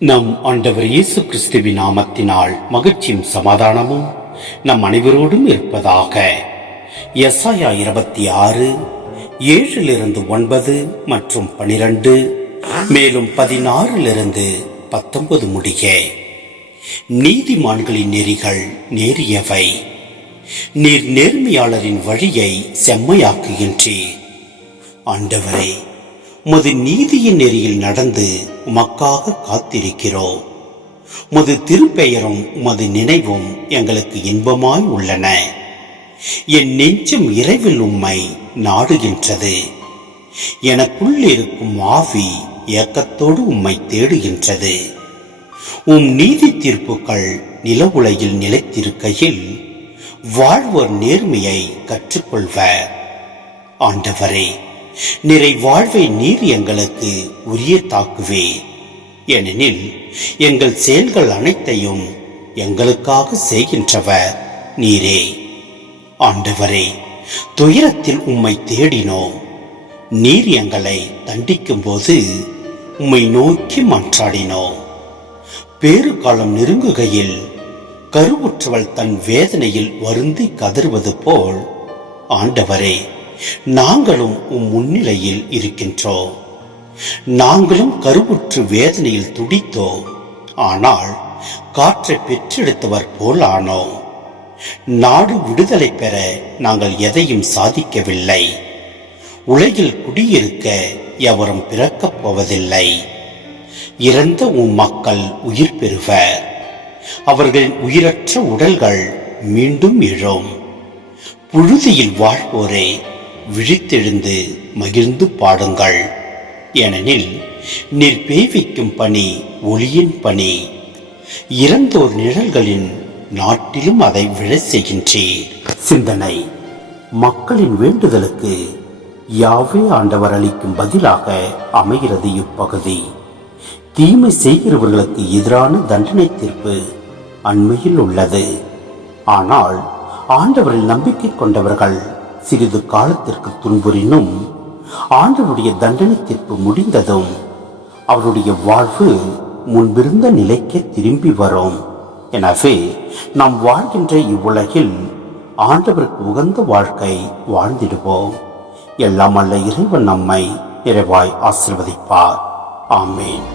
நம் ஆண்டவர் இயேசு கிறிஸ்துவின் நாமத்தினால் மகிழ்ச்சியும் சமாதானமும் நம் அனைவரோடும் இருப்பதாக. எஸ்ஐயா இருபத்தி ஆறு ஏழிலிருந்து ஒன்பது மற்றும் பனிரெண்டு மேலும் பதினாறிலிருந்து பத்தொன்பது முடிய நீதிமான்களின் நெறிகள் நேரியவை. நீர் நேர்மையாளரின் வழியை செம்மையாக்குகின்றீர். ஆண்டவரே உமது நீதியின் நெறியில் நடந்து உமக்காக காத்திருக்கிறோம். உமது திருப்பெயரும் உமது நினைவும் எங்களுக்கு இன்பமாய் உள்ளன. என் நெஞ்சம் இறைவில் உம்மை நாடுகின்றது. எனக்குள் இருக்கும் ஆவி ஏக்கத்தோடு உம்மை தேடுகின்றது. உம் நீதி தீர்ப்புகள் நில உலகில் நிலைத்திருக்கையில் வாழ்வோர் நேர்மையை கற்றுக்கொள்வர். ஆண்டவரே நிறை வாழ்வை நீர் எங்களுக்கு உரிய தாக்குவே ஏனெனில் எங்கள் செயல்கள் அனைத்தையும் எங்களுக்காக செய்கின்றவர் நீரே. ஆண்டவரே துயரத்தில் உம்மை தேடினோம். நீர் எங்களை தண்டிக்கும் போது உம்மை நோக்கி மன்றாடினோம். பேறு காலம் நெருங்குகையில் கருவுற்றவள் தன் வேதனையில் வருந்தி கதறுவது போல் ஆண்டவரே நாங்களும் உம் முன்னிலையில் இருக்கின்றோம். நாங்களும் கருவுற்று வேதனையில் துடித்தோம். ஆனால் காற்றை பெற்றெடுத்தவர் போல் ஆனோம் நாடு விடுதலை பெற நாங்கள் எதையும் சாதிக்கவில்லை. உலகில் குடியிருக்க எவரும் பிறக்கப் போவதில்லை. இறந்த உம் மக்கள் உயிர் பெறுவர். அவர்களின் உயிரற்ற உடல்கள் மீண்டும் எழும். புழுதியில் வாழ்வோரே விழித்தெழுந்து மகிழ்ந்து பாடுங்கள். ஏனெனில் நீர் பேய்விக்கும் பணி ஒளியின் பணி. இறந்தோர் நிழல்களின் நாட்டிலும் அதை விழச் செய்கின்றீர். சிந்தனை. மக்களின் வேண்டுதலுக்கு யாவே ஆண்டவர் அளிக்கும் பதிலாக அமைகிறது இப்பகுதி. தீமை செய்கிறவர்களுக்கு எதிரான தண்டனை தீர்ப்பு அண்மையில் உள்ளது. ஆனால் ஆண்டவரில் நம்பிக்கை கொண்டவர்கள் சிறிது காலத்திற்கு துன்புறினும் ஆண்டவருடைய தண்டனை தீர்ப்பு முடிந்ததும் அவருடைய வாழ்வு முன்பிருந்த நிலைக்கே திரும்பி வரும். எனவே நாம் வாழ்கின்ற இவ்வுலகில் ஆண்டவருக்கு உகந்த வாழ்க்கை வாழ்ந்திடுவோம். எல்லாம் அல்ல இறைவன் நம்மை நிறைவாய் ஆசிர்வதிப்பார். ஆமேன்.